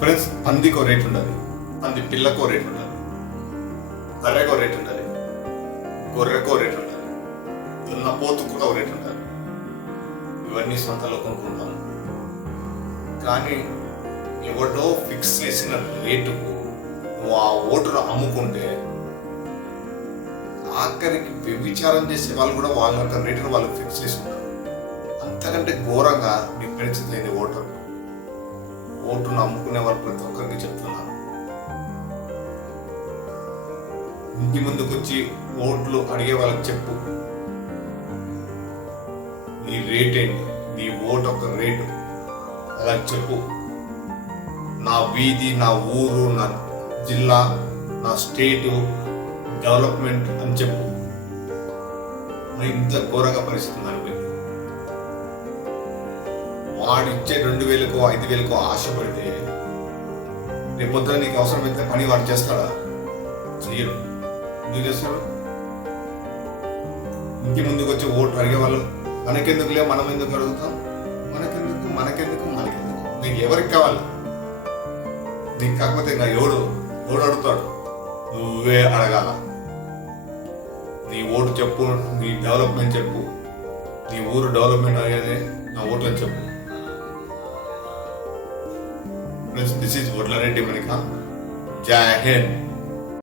Friends, పందికో rate ఉండదు, పంది పిల్లకో rate ఉండదు, బర్రెకో రేట్ ఉండదు, గొర్రెకో రేట్ ఉండదు, దున్న పోతుకు కూడా రేట్ ఉండదు. ఇవన్నీ సొంతలో కొనుక్కుంటాం. కానీ ఎవడో ఫిక్స్ చేసిన రేటుకు నువ్వు ఆ ఓటును అమ్ముకుంటే ఆఖరికి వ్యభిచారం చేసే వాళ్ళు కూడా వాళ్ళ యొక్క రేటును వాళ్ళు ఫిక్స్ చేసుకుంటారు. అంతకంటే ఘోరంగా నీ పరిస్థితి లేని ఓటును అమ్ముకునే వాళ్ళు ప్రతి ఒక్కరికి చెప్తున్నారు. ఇంటి ముందుకు వచ్చి ఓట్లు అడిగే వాళ్ళకి చెప్పు, నీ రేట్ ఏంటి, నీ ఓటు ఒక రేటు అలా చెప్పు. నా వీధి, నా ఊరు, నా జిల్లా, నా స్టేటు డెవలప్మెంట్ అని చెప్పు. మరి ఇంత ఘోరంగా పరిస్థితి మనకి. వాడిచ్చే 2,000కో 5,000కో ఆశపడితే రేపొద్దున నీకు అవసరమైతే పని వాడు చేస్తాడా? చెయ్యడు. ఎందుకు చేస్తాడు? ఇంటి ముందుకు వచ్చి ఓటు అడిగే వాళ్ళు మనకెందుకులే, మనం ఎందుకు అడుగుతాం? మనకెందుకు నీకు ఎవరికి కావాలి? నీకు కాకపోతే ఇంకా ఎవడు అడుగుతాడు? నువ్వే అడగాల. నీ ఓటు చెప్పు, నీ డెవలప్మెంట్ చెప్పు, నీ ఊరు డెవలప్మెంట్ అయ్యేదే నా ఓట్లని చెప్పు. This is Vadlareddy Manikanth. జై హింద్.